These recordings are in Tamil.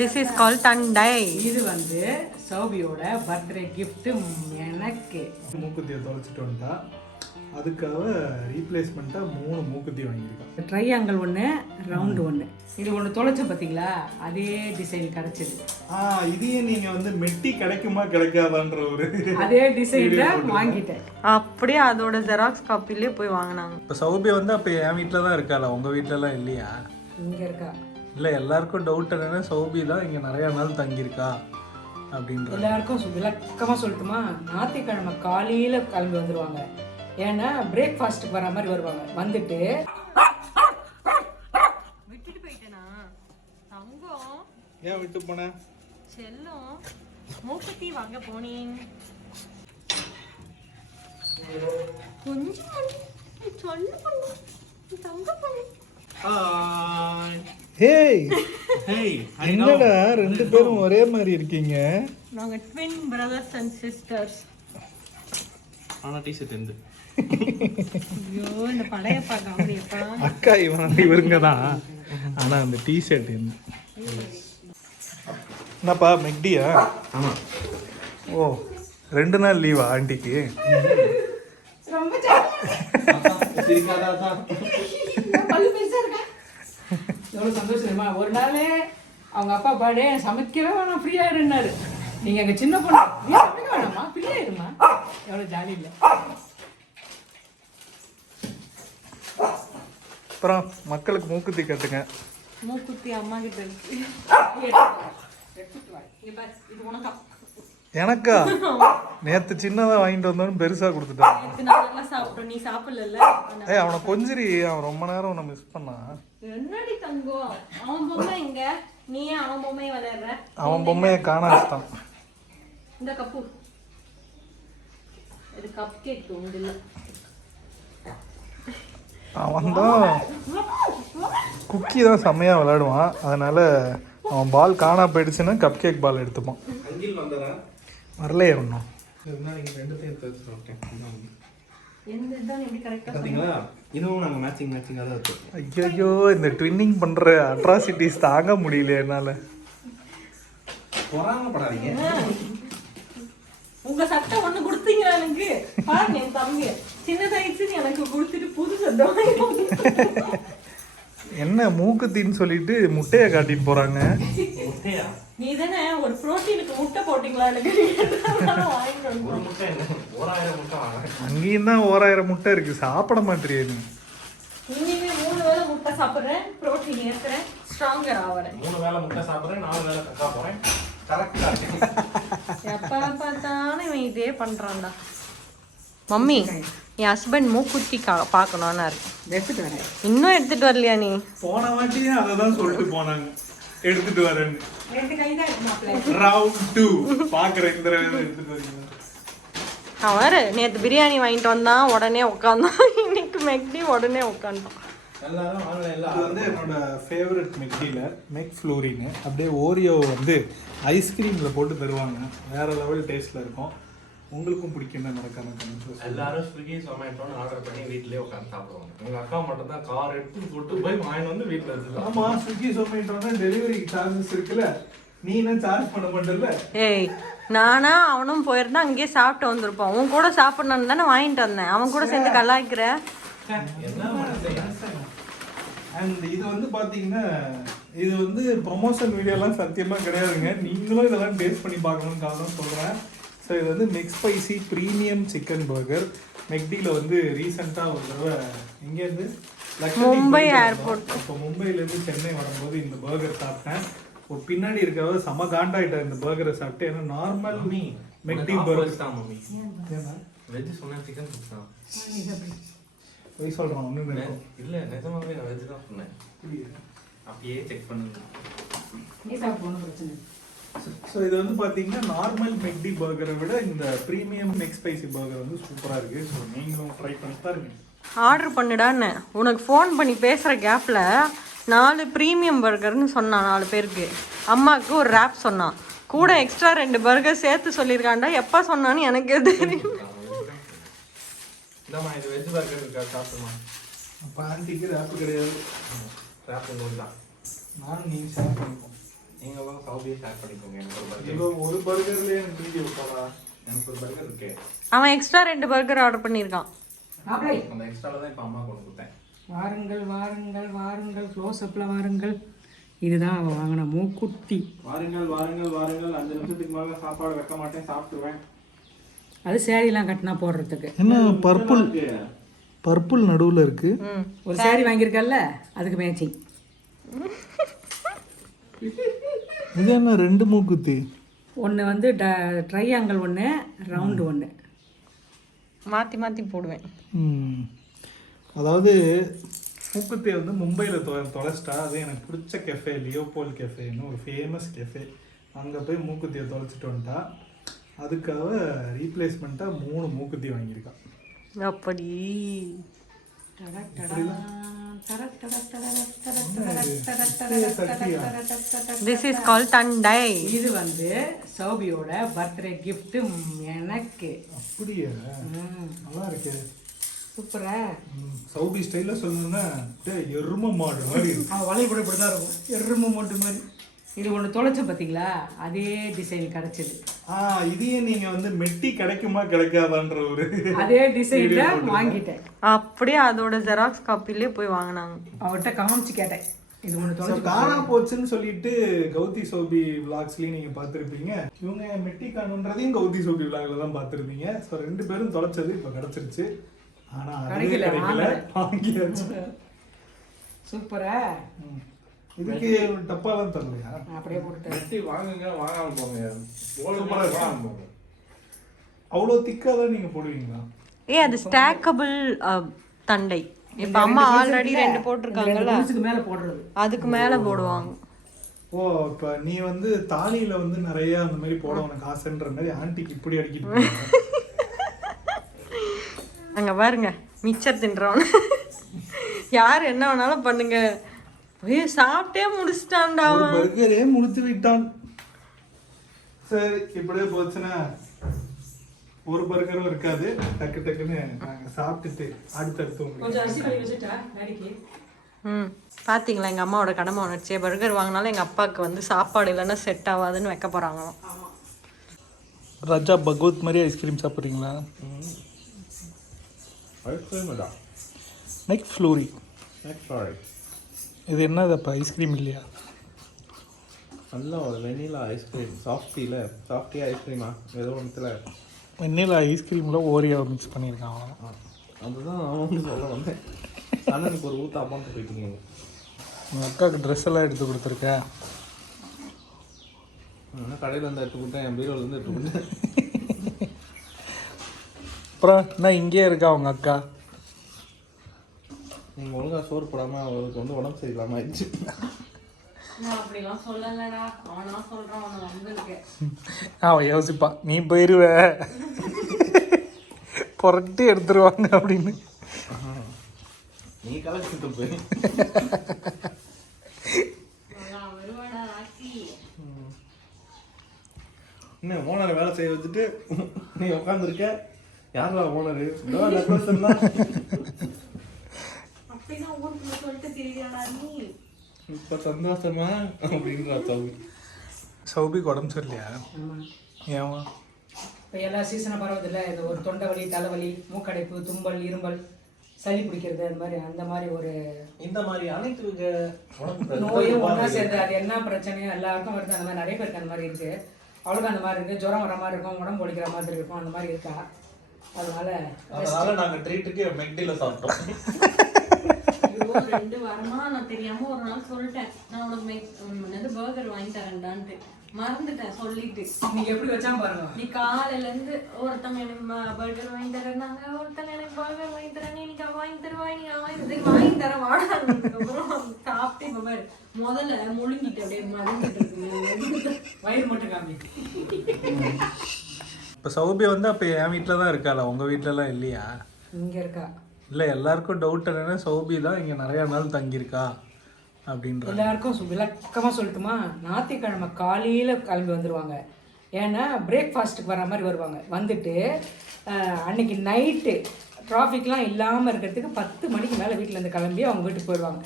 This is called Tandai. இது வந்து சௌபியோட பர்த்டே கிஃப்ட் எனக்கு. மூக்குத்தியை தொலைச்சிட்டு வந்துட்டா, அதுக்காக ரீப்ளேஸ்மெண்ட்டாக 3 மூக்குத்தி வாங்கியிருக்கான். ட்ரையாங்கிள் ஒன்று, ரவுண்டு ஒன்று. இது ஒன்று தொலைச்ச பார்த்தீங்களா, அதே டிசைன் கிடச்சிது. இதையே நீங்கள் வந்து மெட்டி கிடைக்குமா கிடைக்காதான்ற ஒரு அதே டிசைனில் வாங்கிட்டேன். அப்படியே அதோட ஜெராக்ஸ் காப்பிலே போய் வாங்கினாங்க. இப்போ சௌபி வந்து அப்போ என் வீட்டில் தான் இருக்காளா, உங்கள் வீட்டிலலாம் இல்லையா? இங்கே இருக்கா. இல்லை, எல்லாருக்கும் டவுட் என்னென்னா சௌபி தான் இங்கே நிறையா நாள் தங்கியிருக்கா அப்படின்ற. எல்லாருக்கும் விளக்கமாக சொல்லட்டுமா, ஞாயிற்றுக்கிழமை காலையில் கிளம்பி வந்துடுவாங்க. ஏன்னா பிரேக்ஃபாஸ்ட்டுக்கு வர மாதிரி வருவாங்க. வந்துட்டு விட்டுட்டு போயிட்டேனா தங்கம்? ஏன் விட்டு போனேன்? செல்லம் மூக்குத்தி வாங்க போனேன். கொஞ்சம் சொல்ல பண்ணு தங்க பண்ணு. ஹேய் ஹேய், என்னடா ரெண்டு பேரும் ஒரே மாதிரி இருக்கீங்க? நாங்க ட்வின் பிரதர்ஸ் அண்ட் சிஸ்டர்ஸ். ஆனா டீ-ஷர்ட் எந்த ஐயோ இந்த பழைய பாக்காமடியப்பா. அக்கா இவருங்க தான், ஆனா அந்த டீ-ஷர்ட் என்ன? என்னப்பா மெக்டியா? ஆமா. ஓ 2 நாள் லீவா ஆண்டிக்கு? எவ்வளோ சந்தோஷமா. ஒரு நாள் அவங்க அப்பா பாடே சமைக்கவே வேணாம், ஃப்ரீயாக இருந்தாரு. நீங்கள் எங்கள் சின்ன பொண்ணு சமைக்க வேணாமா, ஃப்ரீயாக இருமா. எவ்வளோ ஜாலி இல்லை. அப்புறம் மக்களுக்கு மூக்குத்தி கட்டுங்க. மூக்குத்தி அம்மா கிட்ட இருக்கு. இது உனக்கா? எனக்கா? நேத்து சின்னதா வாங்கிட்டு வந்தோன்னு பெருசா கொடுத்துட்டான். சாப்பிட்டோம், நீ சாப்பிடல. ஏய் அவனை கொஞ்சிரி, அவன் ரொம்ப நேரம் உன்னை மிஸ் பண்ணான். என்னடி தங்கம், அவன் பொம்மை எங்க? நீ அவன் பொம்மையை விளையாடுற? அவன் பொம்மையை காண வச்சிட்டான். இந்த கப்பு இது கப் கேக் உண்டு இல்ல. அவன் தான் குக்கி தான் செம்மையா விளையாடுவான். அதனால அவன் பால் காணா போயிடுச்சுன்னா கப் கேக் பால் எடுத்துப்பான். அங்கில் வந்ததா வரலையே ஒன்றும். பாத்தீங்களா, இதுவும் நாங்கள் மேட்சிங்காக தான் வச்சோம். ஐயோ இந்த ட்வின்னிங் பண்ற அட்ராசிட்டிஸ் தாங்க முடியல என்னால. பொறாமப்படாதீங்க. உங்க சட்டை ஒண்ணு கொடுத்தீங்களா எனக்கு? பாருங்க என் தம்பி சின்னதாயிடுச்சுன்னு எனக்கு கொடுத்துட்டு புது சட்டை. என்ன மூக்குத்தின்னு சொல்லிட்டு முட்டையை காட்டிட்டு போறாங்க. நீ தானே ஒரு புரோட்டீனுக்கு முட்டை போட்டீங்களா எனக்கு? ஒரு முட்டை என்ன 1000 முட்டை வாங்க. அங்கேயும் தான் 1000 முட்டை இருக்கு, சாப்பிட மாட்டேறிய நீ. இனிமே 3 வேளை முட்டை சாப்பிடுறேன், புரோட்டீன் ஏத்துறேன், ஸ்ட்ராங்கர் ஆவறேன். 3 வேளை முட்டை சாப்பிட்றேன், 4 வேளை கக்கா போறேன். கரெக்டா எப்ப பார்த்தாலும் இவன் இதே பண்றான்டா. மம்மி என் ஹஸ்பண்ட் மூக்குத்தி பார்க்கணும்னு எடுத்துட்டு வரேன். இன்னும் எடுத்துட்டு வரலையா நீ? போன வாட்டியே அதை தான் சொல்லிட்டு போனாங்க, எடுத்துட்டு வரேன்னு. 2 கை தான் இருக்குமாப்ல. ரவுண்ட் 2 பாக்குற இந்த எடுத்துட்டு வரீங்க. அவரு நேற்று பிரியாணி வாங்கிட்டு வந்தான், உடனே உட்காந்தான். இன்னைக்கு மெக்டி உடனே உட்காந்தான். எல்லாரும் ஆன்லைன்ல இது வந்து என்னோட ஃபேவரட் மெக்டியில் மெக் ஃப்ளோரின்னு அப்படியே ஓரியோ வந்து ஐஸ்கிரீமில் போட்டு தருவாங்க. வேற லெவல் டேஸ்ட்டில் இருக்கும். உங்களுக்கும் பிடிக்கும் நடக்காம. எல்லாரும் ஸ்விக்கி சொமேட்டோன்னு ஆர்டர் பண்ணி வீட்டிலேயே உட்காந்து சாப்பிடுவாங்க. எங்கள் அக்கா மட்டும் தான் கார் எடுத்து போட்டு போய் வாங்கிட்டு வந்து வீட்டில் வச்சுருக்காங்க. ஆமாம், ஸ்விக்கி சொமேட்டோன்னா டெலிவரி சார்ஜஸ் இருக்குல்ல, நீ என்ன சார்ஜ் பண்ண மாட்டேல்ல? ஏய் நானா அவனும் போயிருந்தா அங்கேயே சாப்பிட்டு வந்திருப்பான். உன் கூட சாப்பிடணும்னு தானே வாங்கிட்டு வந்தேன். அவன் கூட சேர்ந்து கலாய்க்கிற. அண்ட் இது வந்து பார்த்தீங்கன்னா இது வந்து ப்ரொமோஷன் வீடியோலாம் சத்தியமாக கிடையாதுங்க. நீங்களும் இதெல்லாம் டேஸ்ட் பண்ணி பார்க்கணும்னு தான் சொல்கிறேன். ஸோ இது வந்து மெக் ஸ்பைசி ப்ரீமியம் சிக்கன் பர்கர். மெக்டியில் வந்து ரீசெண்டாக ஒரு தடவை இங்கேருந்து மும்பை ஏர்போர்ட், இப்போ மும்பையிலேருந்து சென்னை வரும்போது இந்த பர்கர் சாப்பிட்டேன். ஒரு பின்னாடி இருக்கிறவ செம காண்டாயிட்ட இந்த பர்கரை சாப்பிட்டு. ஏன்னா நார்மல் மெக்டி பர்கர் தான் மம்மி. வெஜ் சொன்னேன், சிக்கன் கொடுத்தான். போய் சொல்கிறான் ஒன்றும் இல்லை, நிஜமாவே நான் வெஜ் தான் சொன்னேன். அப்படியே செக் பண்ணுங்க. ஸோ இது வந்து பார்த்தீங்கன்னா நார்மல் மெக்டி பர்கரை விட இந்த ப்ரீமியம் மெக் ஸ்பைசி பர்கர் வந்து சூப்பராக இருக்குது. ஸோ நீங்களும் ட்ரை பண்ணி பாருங்க. ஆர்டர் பண்ணிடான்னு உனக்கு ஃபோன் பண்ணி பேசுகிற கேப்பில் 4 ப்ரீமியம் பர்கர்னு சொன்னான். 4 பேருக்கு. அம்மாவுக்கு ஒரு ரேப் சொன்னான், கூட எக்ஸ்ட்ரா 2 பர்கர் சேர்த்து சொல்லியிருக்காண்டா. எப்போ சொன்னான்னு எனக்கே தெரியும். இந்தாம்மா இது வெஜ் பர்கர் இருக்கா, சாப்பிடுமா? அப்போ ஆண்டிக்கு ரேப்பு கிடையாது. ரேப் உங்களுக்கு தான். நானும் நீங்கள் ஷேர் பண்ணிப்போம். நீங்களும் சௌபியை ஷேர் பண்ணிக்கோங்க. எனக்கு ஒரு பர்கர், இப்போ ஒரு பர்கர்லேயே எனக்கு வீடியோ போடா. எனக்கு ஒரு பர்கர் இருக்கு. அவன் எக்ஸ்ட்ரா 2 பர்கர் ஆர்டர் பண்ணியிருக்கான். மாப்பிளை அந்த எக்ஸ்ட்ரால தான் இப்போ அம்மா கொண்டு கொடுத்தேன். வாருங்கள் வாருங்கள் வாருங்கள், க்ளோஸ் அப்பில் வாருங்கள். இதுதான் அவன் வாங்கின மூக்குத்தி. வாருங்கள் வாருங்கள் வாருங்கள், 5 நிமிஷத்துக்கு மேலே சாப்பாடு வைக்க மாட்டேன், சாப்பிடுவேன். அது சேரீலாம் கட்டினா போடுறதுக்கு. என்ன பர்பிள் நடுவில் இருக்கு. ஒரு சேரீ வாங்கியிருக்கல்ல, அதுக்கு மேட்சிங். இது என்ன 2 மூக்குத்தி? ஒன்று வந்து ட்ரையாங்கிள், ஒன்று ரவுண்டு, ஒன்று மாற்றி மாற்றி போடுவேன். அதாவது மூக்குத்தியை வந்து மும்பையில் தொலைச்சிட்டா. அது எனக்கு பிடிச்ச கெஃபே லியோபோல் கெஃபேன்னு ஒரு ஃபேமஸ் கெஃபே. அங்கே போய் மூக்குத்தியை தொலைச்சிட்டு வந்துட்டா. அதுக்காக ரீப்ளேஸ்மெண்ட்டாக 3 மூக்குத்தி வாங்கியிருக்கா. அப்படி திஸ் இஸ் கால் தண்டை. இது வந்து சௌபியோட பர்த்டே கிஃப்ட் எனக்கு. அப்படியே நல்லா இருக்கு. சூப்பரா. சௌபி ஸ்டைலில் சொல்லணும்னா எரும மாடு மாதிரி இருக்கு. அவன் வளைய கூட இப்படி தான் இருக்கும், எரும மாட்டு மாதிரி. இது ஒன்று தொலைச்சேன் பார்த்தீங்களா, அதே டிசைன் கிடச்சிது. இதையே நீங்கள் வந்து மெட்டி கிடைக்குமா கிடைக்காதான்ற ஒரு அதே டிசைனில் வாங்கிட்டேன். அப்படியே அதோட ஜெராக்ஸ் காப்பிலே போய் வாங்கினாங்க. அவர்கிட்ட காமிச்சு கேட்டேன், இது ஒன்று தொலைச்சு காணா போச்சுன்னு சொல்லிட்டு கௌதி சோபி விளாக்ஸ்லயும் நீங்க பார்த்துருப்பீங்க. இவங்க மெட்டி காணுன்றதையும் கௌதி சோபி விளாக்ல தான் பார்த்துருப்பீங்க. ஸோ 2 பேரும் தொலைச்சது இப்போ கிடைச்சிருச்சு. ஆனா கிடைக்கல, வாங்கியாச்சு. சூப்பரா. இதுக்கு டப்பாலாம் தரலையா? அப்படியே போட்டு மெட்டி வாங்குங்க, வாங்காம போங்க. வாங்காம போங்க. அவ்வளோ திக்காக தான் நீங்கள் போடுவீங்களா? அது ஸ்டாக்கபிள் தண்டை. இப்போ அம்மா ஆல்ரெடி 2 போட்டிருக்காங்கல்ல, மேலே போடுறது, அதுக்கு மேலே போடுவாங்க. ஓ, இப்போ நீ வந்து தாலியில் வந்து நிறைய அந்த மாதிரி போட உனக்கு ஆசைன்ற மாதிரி ஆன்ட்டிக்கு இப்படி அடிக்கிட்டு அங்கே பாருங்க மிச்சர் தின்றவன். யார் என்ன வேணாலும் பண்ணுங்க. சாப்பிட்டே முடிச்சிட்டான்டா. பர்கரே முடித்து விட்டான். சரி, இப்படியே போச்சுன்னா ஒரு பர்கரும் இருக்காது. டக்கு டக்குன்னு நாங்கள் சாப்பிட்டுட்டு அடுத்தடுத்து பார்த்தீங்களா எங்கள் அம்மாவோட கடமை உணர்ச்சியை. பர்கர் வாங்கினாலும் எங்கள் அப்பாவுக்கு வந்து சாப்பாடு இல்லைன்னா செட் ஆகாதுன்னு வைக்க போகிறாங்களாம். ராஜா பகவத் மாதிரி ஐஸ்கிரீம் சாப்பிட்றீங்களா? ஐஸ்கிரீம் தான். நெக் ஃப்ளூரி. சாரி, இது என்னது ஐஸ்கிரீம் இல்லையா? நல்ல ஒரு வெண்ணிலா ஐஸ்கிரீம். சாஃப்டி ஐஸ்கிரீமா ஏதோ ஒன்றுல வெண்ணிலா ஐஸ்கிரீமில் ஓரியாவை மிக்ஸ் பண்ணியிருக்காங்க. அதுதான் அவன் சொல்ல வந்தேன். அண்ணனுக்கு ஒரு ஊற்ற அமௌண்ட் போயிட்டீங்க. உங்கள் அக்காவுக்கு ட்ரெஸ் எல்லாம் எடுத்து கொடுத்துருக்கேன். கடையில் இருந்து எடுத்து கொடுத்தேன், என் பீரோவில் இருந்து எடுத்து கொடுத்தேன். அப்புறம் என்ன இங்கேயே இருக்கா உங்கள் அக்கா? நீங்கள் ஒழுங்காக சோறு போடாமல் அவருக்கு வந்து உடம்பு சரியில்லாமல் ஆயிடுச்சு. அப்படிலாம் சொல்லலடா, அவனா சொல்கிறான். அவனை வந்திருக்கேன். அவன் யோசிப்பான், நீ போயிடுவ புரட்டி எடுத்துருவாங்க அப்படின்னு. நீ கலக்கிட்டு போய் என்ன ஓனரை வேலை செய்ய வச்சுட்டு நீ உட்காந்துருக்க. யாரா ஓனரு? இப்போ சந்தோஷமா அப்படின்றா சௌபி. சௌபிக்கு உடம்பு சரியில்லையா? ஏமா? இப்போ எல்லா சீசனும் பரவதில்லை. இது ஒரு தொண்டை வலி, தலைவலி, மூக்கடைப்பு, தும்பல், இரும்பல், சளி பிடிக்கிறது, அந்த மாதிரி ஒரு இந்த மாதிரி அனைத்து நோயும் ஒன்றா சேர்ந்து அது என்ன பிரச்சனையும் எல்லாருக்கும் வருது. அந்த மாதிரி நிறைய பேருக்கு அந்த மாதிரி இருக்குது. அவளுக்கு அந்த மாதிரி இருக்குது. ஜுரம் வர மாதிரி இருக்கும், உடம்பு ஒழிக்கிற மாதிரி இருக்கும், அந்த மாதிரி இருக்கா. அதனால நாங்கள் ட்ரீட்டுக்கு மெக்டியில் சாப்பிட்டோம். 2 வாரமா நான் தெரியாம ஒரு நாள் சொல்லிட்டேன், நான் உனக்கு பர்கர் வாங்கி தரேன்டான்ட்டு. மறந்துட்டேன் சொல்லிட்டு. நீங்க எப்படி வச்சா பாருங்க. நீ காலையில இருந்து ஒருத்தங்க எனக்கு பர்கர் வாங்கி தரேன்னாங்க, ஒருத்தங்க எனக்கு பர்கர் வாங்கி தரேன், நீ வாங்கி தருவாய், நீ வாங்கி தரேன் வாடாதுக்கப்புறம் சாப்பிட்டு இப்ப பாரு முதல்ல முழுங்கிட்டு அப்படியே மறந்துட்டு இருக்கு. வயிறு மட்டும் காமி. இப்போ சௌபி வந்து அப்போ என் வீட்டில் தான் இருக்காளா? உங்கள் வீட்டிலலாம் இல்லையா? இங்கே இருக்கா. இல்லை, எல்லாருக்கும் டவுட் என்னென்னா சௌபி தான் இங்கே நிறையா நாள் தங்கியிருக்கா அப்படின்ற. எல்லாருக்கும் விளக்கமாக சொல்லட்டுமா, ஞாயிற்றுக்கிழமை காலையில் கிளம்பி வந்துடுவாங்க. ஏன்னா பிரேக்ஃபாஸ்ட்டுக்கு வர மாதிரி வருவாங்க. வந்துட்டு அன்னைக்கு நைட்டு டிராஃபிக்லாம் இல்லாமல் இருக்கிறதுக்கு 10 மணிக்கு மேலே வீட்டிலேருந்து கிளம்பி அவங்க வீட்டுக்கு போயிடுவாங்க.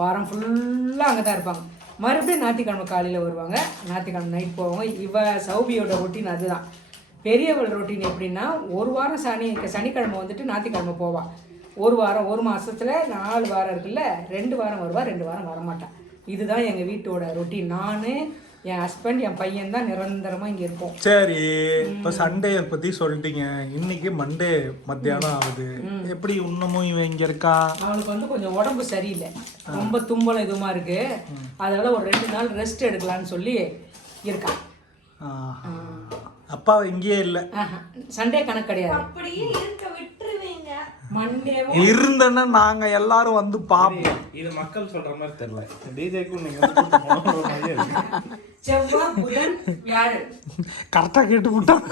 வாரம் ஃபுல்லாக அங்கே தான் இருப்பாங்க. மறுபடியும் ஞாயிற்றுக்கிழமை காலையில் வருவாங்க, ஞாயிற்றுக்கிழமை நைட் போவாங்க. சௌபியோட ரொட்டீன் அதுதான். பெரியவள் ரொட்டீன் எப்படின்னா, ஒரு வாரம் சனிக்கிழமை வந்துட்டு ஞாயிற்றுக்கிழமை போவாள். ஒரு வாரம், ஒரு மாதத்தில் 4 வாரம் இருக்குல்ல, 2 வாரம் வருவாள், 2 வாரம் வரமாட்டான். இதுதான் எங்கள் வீட்டோட ரொட்டீன். நான், என் ஹஸ்பண்ட், என் பையன் தான் நிரந்தரமாக இங்கே இருப்போம். சரி, இப்போ சண்டே பற்றி சொல்லிட்டீங்க. இன்னைக்கு மண்டே மத்தியானம் ஆகுது, எப்படி இன்னமும் இவன் இங்கே இருக்கா? அவனுக்கு வந்து கொஞ்சம் உடம்பு சரியில்லை, ரொம்ப தும்பலம் இதுமா இருக்கு. அதனால ஒரு 2 நாள் ரெஸ்ட் எடுக்கலான்னு சொல்லி இருக்கான். அப்பா இங்கேயே இல்லை, சண்டே கணக்கு கிடையாது. அப்படியே இருக்க விட்டுருவீங்க. மண்டே இருந்தேன்னா நாங்க எல்லாரும் வந்து பாப்போம். இது மக்கள் சொல்ற மாதிரி தெரியல. டிஜேக்கும் நீங்க வந்து கூட்டு போன ஒரு மாதிரியே இருக்கு. செவ்வாய், புதன், வியாழன் கரெக்டா கேட்டு விட்டான்.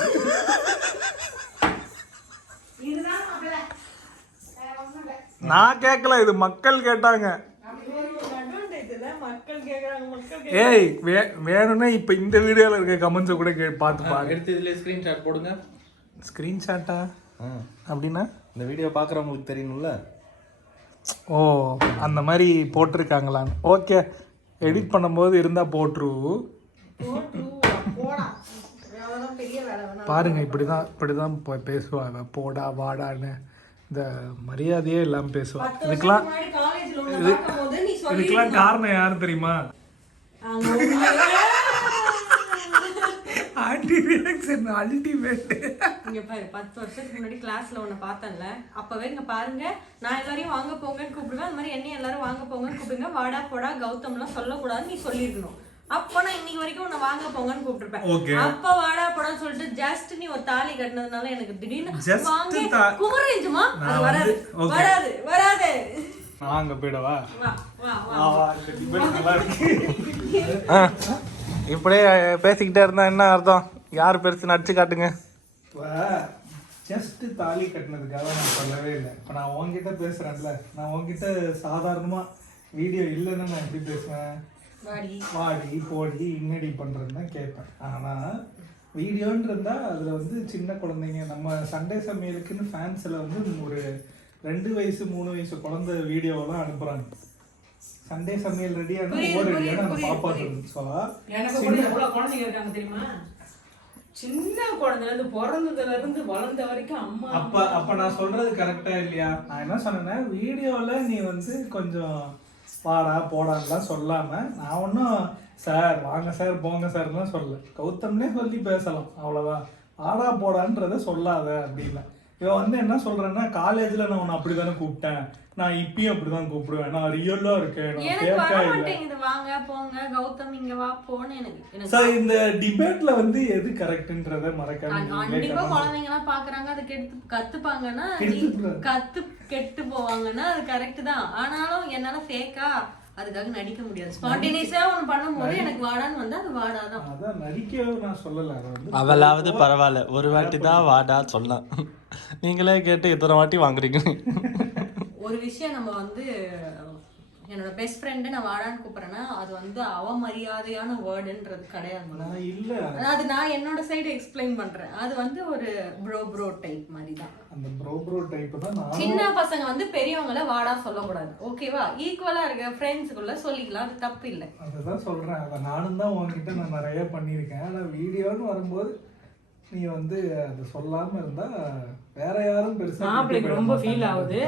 நான் கேட்கல, இது மக்கள் கேட்டாங்க. ஏய் வேணும்னா இப்ப இந்த வீடியோல இருக்க கமெண்ட்ஸை கூட பார்த்து பாருங்க. எடுத்து இதுல ஸ்கிரீன்ஷாட் போடுங்க. ஸ்கிரீன்ஷாட்டா அப்படின்னா இந்த வீடியோ பாக்குறவங்களுக்கு தெரியணும்ல. ஓ, அந்த மாதிரி போட்டிருக்காங்களான்னு. ஓகே, எடிட் பண்ணும்போது இருந்தா போட்டுரு. பாருங்க, இப்படிதான் பேசுவாங்க, போடா வாடான்னு. இந்த மரியாதையே இல்லாம பேசுவாங்க. இதுக்கெல்லாம் காரணம் யாரு தெரியுமா? இங்க பாரு, 10 வருஷத்துக்கு முன்னாடி கிளாஸ்ல ஒண்ணு பார்த்தேன்ல, அப்பவே இங்க பாருங்க, நான் எல்லாரையும் வாங்க போங்கன்னு கூப்பிடுவேன். அது மாதிரி என்னையும் எல்லாரும் வாங்க போங்கன்னு கூப்பிடுங்க. வாடா போடா கௌதம் எல்லாம் சொல்லக்கூடாதுன்னு நீ சொல்லிருக்கணும். அப்ப நான் இன்னைக்கு வரைக்கும் உன்னை வாங்க போங்கன்னு கூப்பிட்டுருப்பேன். அப்ப வாடா போடான்னு சொல்லிட்டு ஜஸ்ட் நீ ஒரு தாலி கட்டினதுனால எனக்கு திடீர்னு வாங்க குமரேஞ்சுமா அது வராது வராது வராது. நாங்க போயிடவா? இப்படியே பேசிக்கிட்டே இருந்தா என்ன அர்த்தம்? யார் பெருசு நடிச்சு காட்டுங்க. ஜஸ்ட் தாலி கட்டினதுக்காக நான் சொல்லவே இல்லை. இப்போ நான் உங்ககிட்ட பேசுறேன்ல, நான் உங்ககிட்ட சாதாரணமா வீடியோ இல்லைன்னு நான் எப்படி பேசுவேன்? வாடி போடி இன்னடி பண்றேன்னு தான் கேட்பேன். ஆனா வீடியோன்னு இருந்தா அதுல வந்து சின்ன குழந்தைங்க, நம்ம சண்டே சமையலுக்குன்னு ஃபேன்ஸ்ல வந்து ஒரு 2 வயசு 3 வயசு குழந்தை வீடியோவெல்லாம் அனுப்புறாங்க. சண்டே சமையல் ரெடியான நம்ம பாப்பாட்டு. குழந்தைங்க இருக்காங்க தெரியுமா? சின்ன குழந்தைல இருந்து பிறந்ததுல இருந்து வளர்ந்த வரைக்கும் அம்மா. அப்ப நான் சொல்றது கரெக்டா இல்லையா? நான் என்ன சொன்னேன்னா, வீடியோல நீ வந்து கொஞ்சம் வாடா போடான்லாம் சொல்லாம, நான் ஒன்றும் சார் வாங்க சார் போங்க சார்லாம் சொல்லல. கௌதம்னே சொல்லி பேசலாம், அவ்வளோதான். வாடா போடான்றத சொல்லாத அப்படின்னா. இவன் வந்து என்ன சொல்றேன்னா, காலேஜ்ல நான் உன்னை அப்படிதானே கூப்பிட்டேன், நான் இப்பயும் அப்படிதான் கூப்பிடுவேன், நான் ரியலா இருக்கேன், வாங்க போங்க கௌதம் இங்க வா போன்னு எனக்கு. சார், இந்த டிபேட்ல வந்து எது கரெக்ட்ன்றத மறக்காம. கண்டிப்பா குழந்தைங்க எல்லாம் பாக்குறாங்க, அதை கத்துப்பாங்கன்னா கெட்டு போவாங்கன்னா அது கரெக்ட் தான். ஆனாலும் என்னால ஃபேக்கா அதுக்காக நடிக்க முடியாது. ஸ்பான்டேனியஸா ஒன்னு பண்ணும்போது எனக்கு வாடான்னு வந்தா அது வாடாதான். அதான் நடிக்கவே நான் சொல்லல. அவளாவது பரவாயில்ல, ஒரு வாட்டி தான் வாடா சொல்லலாம். நீங்களே கேட்டு இத்தனை வாட்டி வாங்குறீங்க. ஒரு விஷயம் நம்ம வந்து என்னோட பெஸ்ட் ஃப்ரெண்டு நான் வாடான்னு கூப்பிட்றேன்னா அது வந்து அவமரியாதையான வேர்டுன்றது கிடையாது. அது நான் என்னோட சைடு எக்ஸ்பிளைன் பண்றேன். அது வந்து ஒரு ப்ரோ டைப் மாதிரி தான். அந்த ப்ரோ டைப் தான். சின்ன பசங்க வந்து பெரியவங்கள வாடா சொல்லக்கூடாது, ஓகேவா? ஈக்குவலா இருக்க ஃப்ரெண்ட்ஸுக்குள்ள சொல்லிக்கலாம், அது தப்பு இல்லை. அதுதான் சொல்றேன். அதை நானும் தான் உங்ககிட்ட நான் நிறைய பண்ணியிருக்கேன். ஆனால் வீடியோன்னு வரும்போது நீ வந்து அதை சொல்லாம இருந்தா வேற யாரும் பெருசா ரொம்ப ஃபீல் ஆகுது.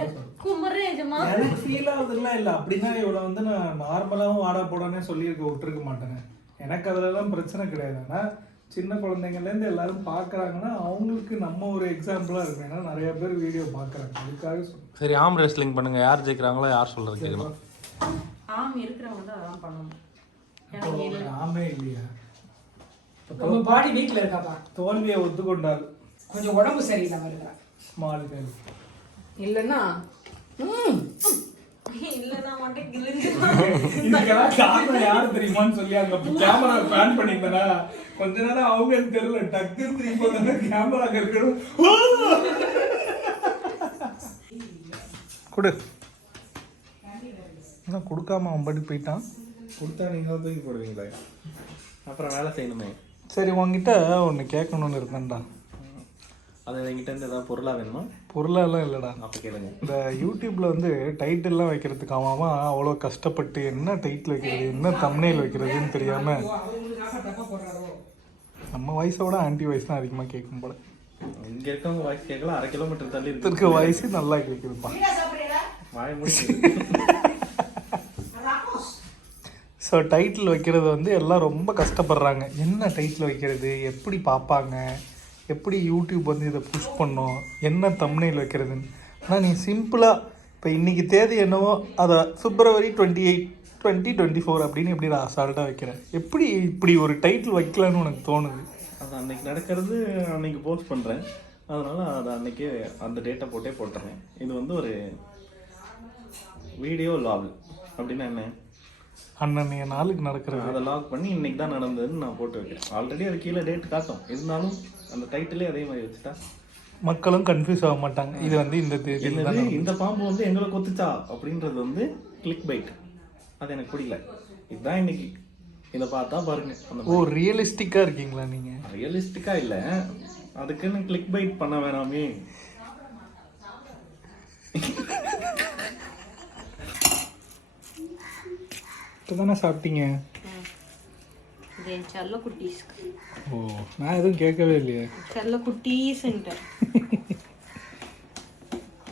எனக்கு ஃபீல் ஆகுதுலாம் இல்லை. அப்படின்னா இவ்வளவு வந்து நான் நார்மலாவும் வாடா போடானே சொல்லியிருக்க விட்டுருக்க மாட்டேங்க. எனக்கு அதுல எல்லாம் பிரச்சனை கிடையாது. ஆனா சின்ன குழந்தைங்கள்ல இருந்து எல்லாரும் பாக்குறாங்கன்னா அவங்களுக்கு நம்ம ஒரு எக்ஸாம்பிளா இருக்கும். ஏன்னா நிறைய பேர் வீடியோ பாக்குறாங்க, அதுக்காக சொல்றேன். சரி, ஆம் ரெஸ்லிங் பண்ணுங்க. யார் ஜெயிக்கிறாங்களோ யார் சொல்றது கேட்கணும். ஆம் இருக்கிறவங்க தான் அதான் பண்ணணும். ஆமே இல்லையா? நம்ம பாடி வீக்ல இருக்காப்பா. தோல்வியை ஒத்துக்கொண்டால் கொஞ்சம் உடம்பு சரியில்லாம இருக்கா. ஸ்மால் கேர்ள் இல்லைன்னா இல்லைன்னா மட்டும் கிழிஞ்சு. இதுக்கெல்லாம் காரணம் யாரு தெரியுமான்னு சொல்லி அங்க கேமரா பேன் பண்ணிருந்தா கொஞ்ச நேரம் அவங்க தெரியல, டக்கு திருப்பி கேமரா இருக்கணும். கொடு. என்ன கொடுக்காம அவன் படி போயிட்டான். கொடுத்தா நீங்க தூக்கி போடுவீங்களே, அப்புறம் வேலை செய்யணுமே. சரி, உங்ககிட்ட ஒன்று கேட்கணும்னு இருக்கேன்டா. அது என்கிட்ட ஏதாவது பொருளாக வேணுமா? பொருளெல்லாம் இல்லைடா. அப்போ கேளுங்க. இந்த யூடியூப்பில் வந்து டைட்டில்லாம் வைக்கிறதுக்கு அவன் அவ்வளோ கஷ்டப்பட்டு என்ன டைட்டில் வைக்கிறது, என்ன தம்ப்நெயில் வைக்கிறதுன்னு தெரியாமல் நம்ம வாய்ஸோட ஆன்டி வாய்ஸ் தான் அதிகமாக கேட்கும் போல. இங்கே இருக்கவங்க வாய்ஸ் கேட்கலாம், 1/2 கிலோமீட்டர் தள்ளி இருக்க வாய்ஸு நல்லா கேட்குதுப்பா. வாய முடிச்சு. ஸோ டைட்டில் வைக்கிறது வந்து எல்லாம் ரொம்ப கஷ்டப்படுறாங்க. என்ன டைட்டில் வைக்கிறது, எப்படி பார்ப்பாங்க, எப்படி யூடியூப் வந்து இதை புஷ் பண்ணோம், என்ன தம்ப்நெயில் வைக்கிறதுன்னு. ஆனால் நீ சிம்பிளாக இப்போ இன்றைக்கி தேதி என்னவோ அதை February 28, 2024 அப்படின்னு எப்படி நான் அசால்ட்டாக வைக்கிறேன். எப்படி இப்படி ஒரு டைட்டில் வைக்கலான்னு உனக்கு தோணுது? அது அன்னைக்கு நடக்கிறது அன்னைக்கு போஸ்ட் பண்ணுறேன், அதனால் அதை அன்னைக்கே அந்த டேட்டை போட்டுறேன். இது வந்து ஒரு வீடியோ லாக் அப்படின்னா என்ன, அன்னைய நாளுக்கு நடக்கிறது அதை லாக் பண்ணி இன்னைக்கு தான் நடந்ததுன்னு நான் போட்டு வைக்கிறேன். ஆல்ரெடி அது கீழே டேட் காட்டும், இருந்தாலும் அந்த டைட்டிலே அதே மாதிரி வச்சுட்டா மக்களும் கன்ஃபியூஸ் ஆக மாட்டாங்க. இது வந்து இந்த தேதி இந்த பாம்பு வந்து எங்களை கொத்துச்சா அப்படின்றது வந்து கிளிக் பைட். அது எனக்கு பிடிக்கல. இதுதான் இன்னைக்கு, இதை பார்த்தா பாருங்க. ஓ, ரியலிஸ்டிக்காக இருக்கீங்களா நீங்கள்? ரியலிஸ்டிக்காக இல்லை, அதுக்குன்னு கிளிக் பைட் பண்ண வேணாமே. இப்போ தானே சாப்பிட்டீங்க? செல்ல குட்டீஸ்க்கு. ஓ, நான் எதுவும் கேட்கவே இல்லையே. செல்ல குட்டீஸ்ன்ட்டு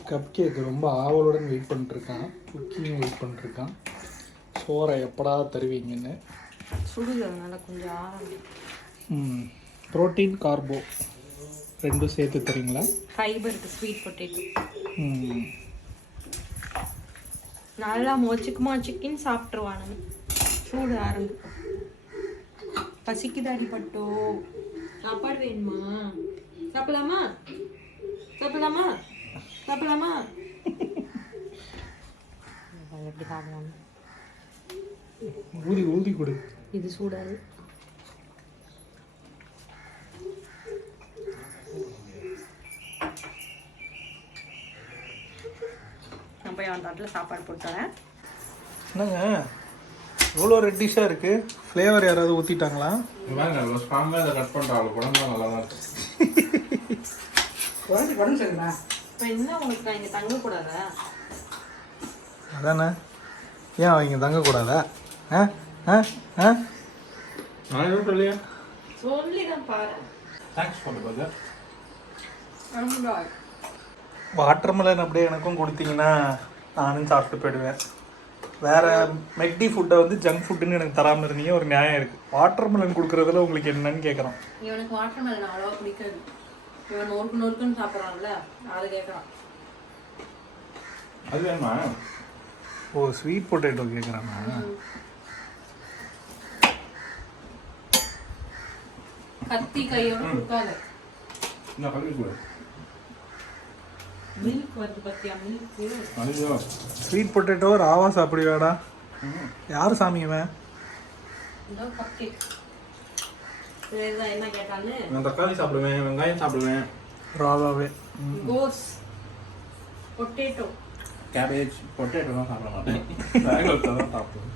கப் கேக் ரொம்ப ஆவலுடன் வெயிட் பண்ணிட்டுருக்கான். குக்கிங் வெயிட் பண்ணிட்டுருக்கான். சோறை எப்படா தருவீங்கன்னு. சுடுதல்னால கொஞ்சம் ஆரம். ப்ரோட்டீன் கார்போ ரெண்டும் சேர்த்து தரீங்களா? ஃபைபருக்கு ஸ்வீட் பொட்டேட்டோ. நல்லா மொச்சுக்குன்னு சாப்பிட்ருவானுங்க. சூடு ஆரம்பி. பசிக்குதாடி பட்டோ, சாப்பாடு வேணுமா? சாப்பிடலாமா? சாப்பிடலாமா? சாப்பிடலாமா? எப்படி சாப்பிடுவாங்க? ஊதி ஊதி கொடு. இது சூடாது. நான் போய் அந்த இடத்துல சாப்பாடு போட்டுறேன். என்னங்க இவ்வளோ ரெட்டிஷாக இருக்குது? ஃப்ளேவர் யாராவது ஊற்றிட்டாங்களா? ஸ்ட்ராங்காக இதை கட் பண்ணுறேன். அவ்வளோ குழம்பு நல்லா தான் இருக்கு. குழம்பு சொல்லுங்க. இப்போ என்ன உங்களுக்கு நான் இங்கே தங்கக்கூடாதா? அதானே, ஏன் அவங்க தங்கக்கூடாதா? ஆ ஆ ஆ நான் எதுவும் சொல்லியா? சொல்லி தான் பாரு. தேங்க்ஸ் பண்ணுறது. வாட்டர்மெலன் அப்படியே எனக்கும் கொடுத்தீங்கன்னா நானும் சாப்பிட்டு போயிடுவேன். வேறு மெக்டி ஃபுட்டை வந்து ஜங்க் ஃபுட்டுன்னு எனக்கு தராமல் இருந்தீங்க, ஒரு நியாயம் இருக்குது. வாட்டர்மெலன் கொடுக்குறதுல உங்களுக்கு என்னன்னு கேட்குறான். இவனுக்கு வாட்டர்மெலன் அவ்வளோவா பிடிக்காது. இவன் நொறுக்குன்னு சாப்பிட்றான்ல, அதை கேட்குறான். அது வேணுமா? ஓ, ஸ்வீட் பொட்டேட்டோ கேட்குறானா? கத்தி கையோட கொடுக்காது. நான் கல்வி கூட மில்க் வந்து பத்தியா? மில்க் ஸ்வீட் பொட்டேட்டோ ராவா சாப்பிடுவாடா? யார் சாமியவன்? என்ன கேட்டான்னு நான் தக்காளி சாப்பிடுவேன், வெங்காயம் சாப்பிடுவேன், ராவாவே. கோஸ், பொட்டேட்டோ, கேபேஜ், பொட்டேட்டோலாம் சாப்பிட மாட்டேன். தான் சாப்பிடுவேன்.